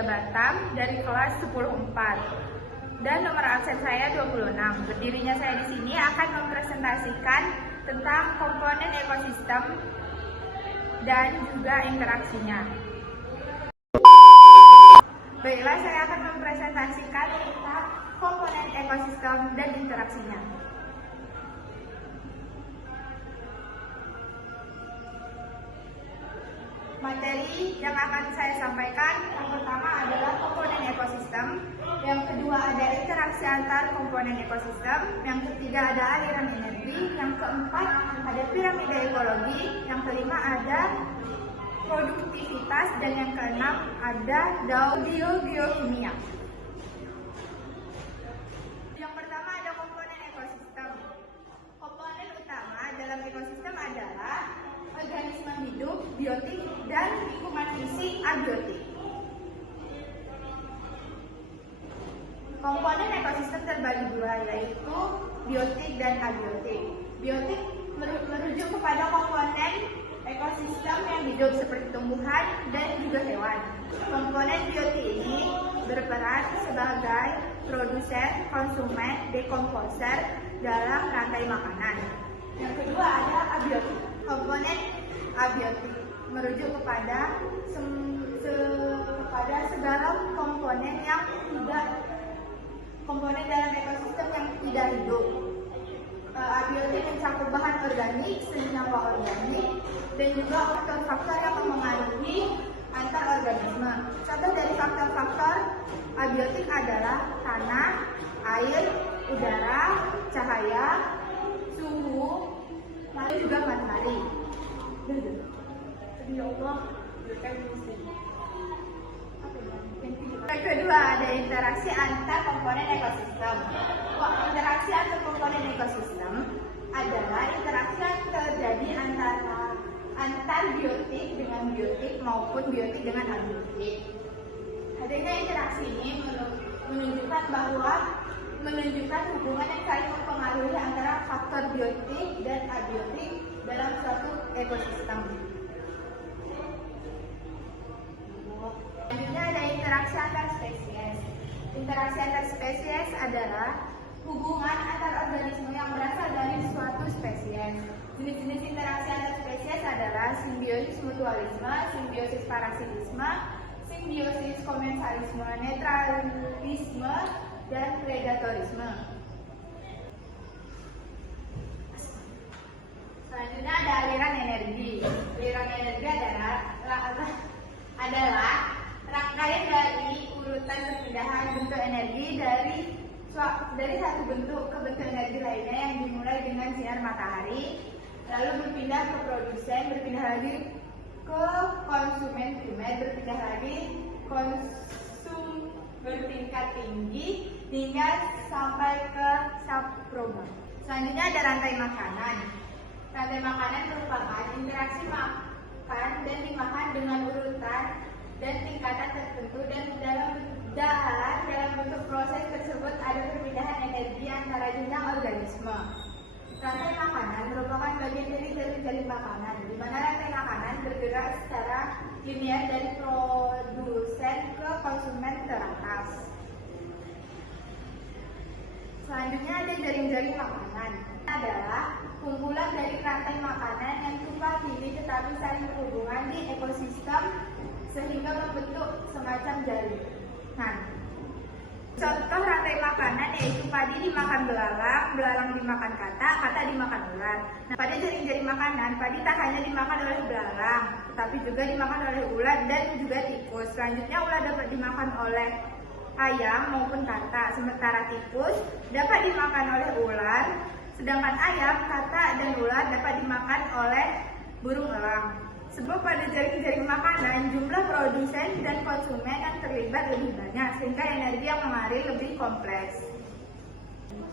3 Batam dari kelas 10-4. Dan nomor absen saya 26. Berdirinya saya di sini akan mempresentasikan tentang komponen ekosistem dan juga interaksinya. Baiklah, saya akan mempresentasikan tentang komponen ekosistem dan interaksinya. Materi yang akan saya sampaikan yang pertama adalah komponen ekosistem, yang kedua ada interaksi antar komponen ekosistem, yang ketiga ada aliran energi, yang keempat ada piramida ekologi, yang kelima ada produktivitas, dan yang keenam ada geokimia. Yang pertama ada komponen ekosistem. Komponen utama dalam ekosistem adalah organisme hidup, biotik, dan lingkungan fisik abiotik. Komponen ekosistem terbagi dua, yaitu biotik dan abiotik. Biotik merujuk kepada komponen ekosistem yang hidup seperti tumbuhan dan juga hewan. Komponen biotik ini berperan sebagai produsen, konsumen, dekomposer dalam rantai makanan. Yang kedua ada abiotik. Komponen abiotik merujuk kepada segala komponen yang tidak komponen dalam ekosistem yang tidak hidup. Abiotik mencakup bahan organik, senyawa organik, dan juga faktor-faktor yang mempengaruhi antar organisme. Contoh dari faktor-faktor abiotik adalah tanah, air, udara, cahaya, suhu, lalu juga matahari. Yang kedua ada interaksi antar komponen ekosistem. Interaksi antar komponen ekosistem adalah interaksi yang terjadi antar biotik dengan biotik maupun biotik dengan abiotik. Adanya interaksi ini menunjukkan hubungan yang saling mempengaruhi antara faktor biotik dan abiotik dalam suatu ekosistem. Selanjutnya ada interaksi antar spesies. Interaksi antar spesies adalah hubungan antar organisme yang berasal dari suatu spesies. Jenis-jenis interaksi antar spesies adalah simbiosis mutualisme, simbiosis parasitisme, simbiosis komensalisme, netralisme, dan predatorisme. Selanjutnya ada aliran energi. Aliran energi adalah rangkaian dari urutan perpindahan bentuk energi dari satu bentuk ke bentuk energi lainnya yang dimulai dengan sinar matahari, lalu berpindah ke produsen, berpindah lagi ke konsumen primer, berpindah lagi konsum bertingkat tinggi hingga sampai ke saproba. Selanjutnya ada rantai makanan. Rantai makanan merupakan interaksi makan dan dimakan dengan urutan dan tingkatan tertentu, dan dalam bentuk proses tersebut ada perpindahan energi antara jenjang organisme. Rantai makanan merupakan bagian dari jaring makanan, di mana rantai makanan bergerak secara linear dari produsen ke konsumen teratas. Selanjutnya ada jaring-jaring makanan. Adalah kumpulan dari rantai makanan yang tumpang tindih tetapi saling berhubungan di ekosistem sehingga membentuk semacam jaringan. Contoh rantai makanan yaitu padi dimakan belalang, belalang dimakan kata dimakan ular. Nah, pada jaring-jaring makanan, padi tak hanya dimakan oleh belalang, tetapi juga dimakan oleh ular dan juga tikus. Selanjutnya ular dapat dimakan oleh ayam maupun kata, sementara tikus dapat dimakan oleh ular, sedangkan ayam, kata, dan ular dapat dimakan oleh burung elang. Sebab pada jaring-jaring makanan, jumlah produsen dan konsumen yang terlibat lebih banyak, sehingga energi yang mengalir lebih kompleks.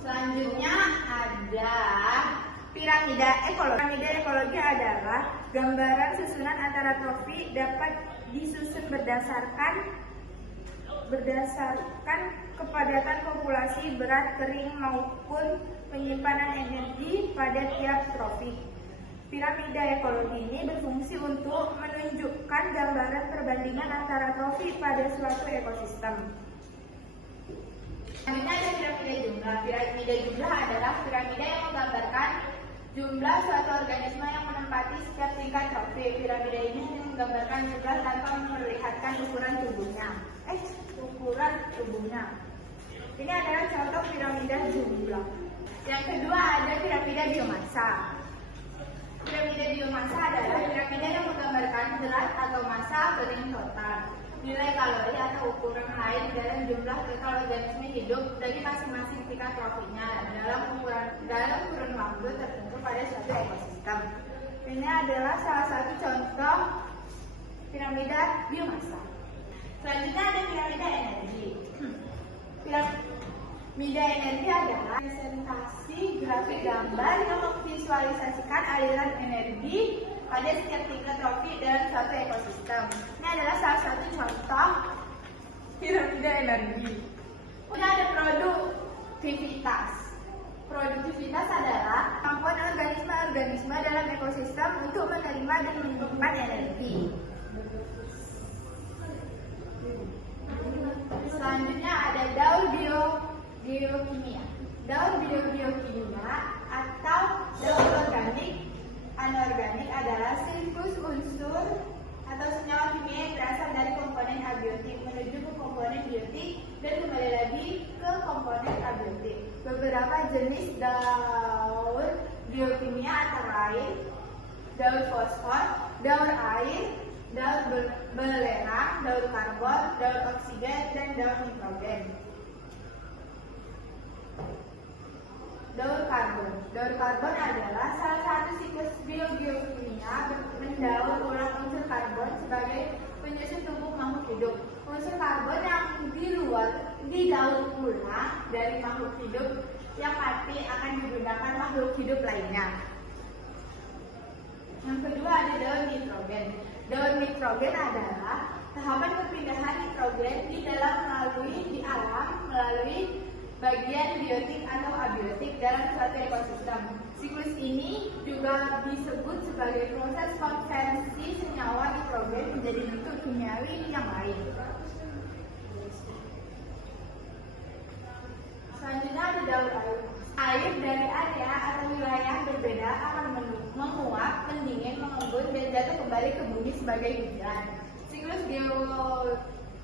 Selanjutnya ada piramida ekologi. Piramida ekologi adalah gambaran susunan antara trofi dapat disusun berdasarkan kepadatan populasi, berat, kering, maupun penyimpanan energi pada tiap tropik. Piramida ekologi ini berfungsi untuk menunjukkan gambaran perbandingan antara trofi pada suatu ekosistem. Selanjutnya ada piramida jumlah. Piramida jumlah adalah piramida yang menggambarkan jumlah suatu organisme yang menempati setiap tingkat trofi. Piramida ini menggambarkan jumlah tanpa memperlihatkan ukuran tubuhnya. Ini adalah contoh piramida jumlah. Yang kedua ada piramida biomassa. Piramida biomassa adalah piramida yang menggambarkan berat atau massa badan total, nilai kalori atau ukuran lain dalam jumlah total organisme hidup dari masing-masing tingkat trofinya dalam kurun waktu tertentu pada suatu ekosistem. Ini adalah salah satu contoh piramida biomassa. Selanjutnya ada piramida energi. Piramida energi adalah representasi grafik gambar yang memvisualisasikan aliran energi pada setiap tingkat trofi dalam suatu ekosistem. Ini adalah salah satu contoh piramida energi. Kemudian ada produktivitas. Produktivitas adalah kemampuan organisme-organisme dalam ekosistem untuk menerima dan menyimpan energi. Selanjutnya ada daur biokimia. Daur biokimia atau daur organik anorganik adalah siklus unsur atau senyawa kimia yang berasal dari komponen abiotik menuju ke komponen biotik dan kembali lagi ke komponen abiotik. Beberapa jenis daur biokimia antara lain daur fosfor, daur air, daur belerang, daur karbon, daur oksigen, dan daur nitrogen. Daur karbon. Daur karbon adalah salah satu siklus biokimia mendaur ulang unsur karbon sebagai penyusun tubuh makhluk hidup. Unsur karbon yang didaur ulang dari makhluk hidup yang mati akan digunakan makhluk hidup lainnya. Yang kedua ada daur nitrogen. Daur nitrogen adalah tahapan perpindahan nitrogen di alam melalui bagian biotik atau abiotik dalam suatu ekosistem. Siklus ini juga disebut sebagai proses konversi senyawa nitrogen menjadi bentuk kimiawi yang lain. Selanjutnya ada daur air. Air dari area atau wilayah berbeda akan menguap, mendingin, mengembun, dan jatuh kembali ke bumi sebagai hujan. Siklus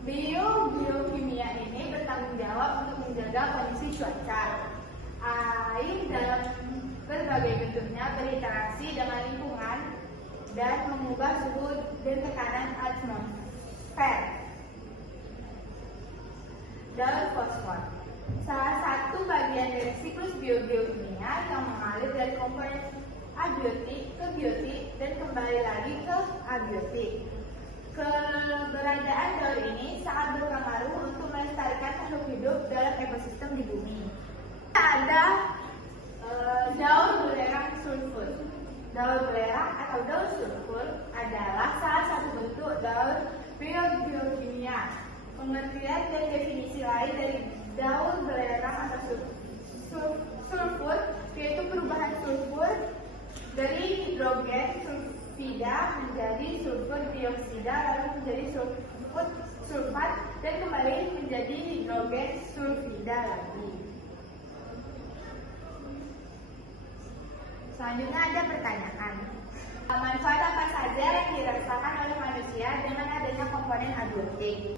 biokimia ini bertanggung jawab untuk menjaga kondisi cuaca. Air dalam berbagai bentuknya berinteraksi dengan lingkungan dan mengubah suhu dan tekanan atmosfer. Daur fosfor. Salah satu bagian dari siklus biokimia yang mengalir dari komponen abiotik ke biotik dan kembali lagi ke abiotik. Keberadaan daur ini sangat berpengaruh untuk melestarikan makhluk hidup dalam ekosistem di bumi. Ada daur belerang sulfur. Daur belerang atau daur sulfur adalah salah satu bentuk daur biokimia. Pengertian dan definisi lain dari daur belerang atau sulfur yaitu perubahan sulfur dari hidrogen sulfida menjadi sulfur dioksida lalu menjadi sulfat dan kembali menjadi hidrogen sulfida lagi. Selanjutnya ada pertanyaan. Manfaat apa saja yang dirasakan oleh manusia dengan adanya komponen abiotik?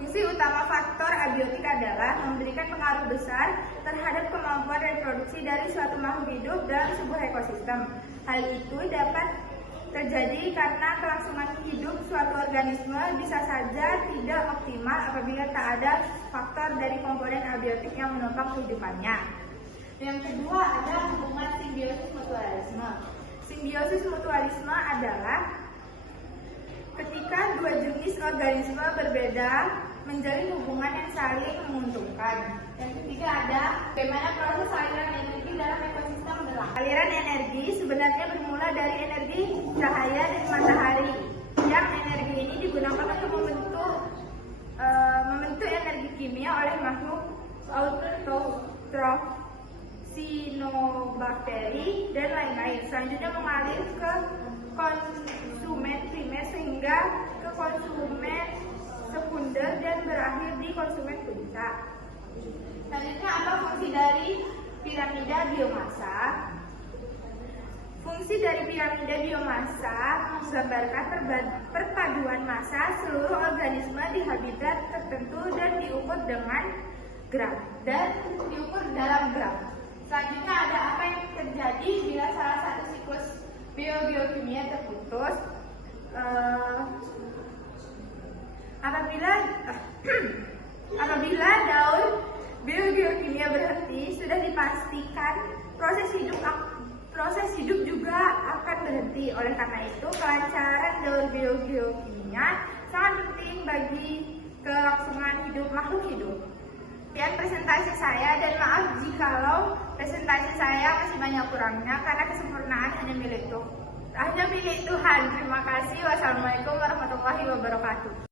Fungsi utama faktor abiotik adalah memberikan pengaruh besar terhadap kemampuan reproduksi dari suatu makhluk hidup dalam sebuah ekosistem. Hal itu dapat terjadi karena kelangsungan hidup suatu organisme bisa saja tidak optimal apabila tak ada faktor dari komponen abiotik yang menopang kehidupannya. Yang kedua ada hubungan simbiosis mutualisme. Simbiosis mutualisme adalah ketika dua jenis organisme berbeda menjalin hubungan yang saling menguntungkan. Yang ketiga ada bagaimana proses aliran energi dalam ekosistem berlangsung. Aliran energi sebenarnya bermula dari energi cahaya dari matahari. Yang energi ini digunakan untuk membentuk energi kimia oleh makhluk autotrof, cyanobacteria, dan lain-lain. selanjutnya mengalir ke konsumen primer sehingga ke konsumen sekunder dan berakhir di konsumen puncak. Selanjutnya apa fungsi dari piramida biomassa? Fungsi dari piramida biomassa menggambarkan perpaduan massa seluruh organisme di habitat tertentu dan diukur dengan gram dan diukur dalam gram. Selanjutnya ada apa yang terjadi bila salah satu siklus biogeokimia terputus? Apabila daur biogeokimia berhenti, sudah dipastikan proses hidup juga akan berhenti. Oleh karena itu, kelancaran daur biogeokimia sangat penting bagi kelangsungan hidup makhluk hidup. Sekian presentasi saya, dan maaf jikalau presentasi saya masih banyak kurangnya karena kesempurnaan hanya milik Tuhan. Terima kasih. Wassalamualaikum warahmatullahi wabarakatuh.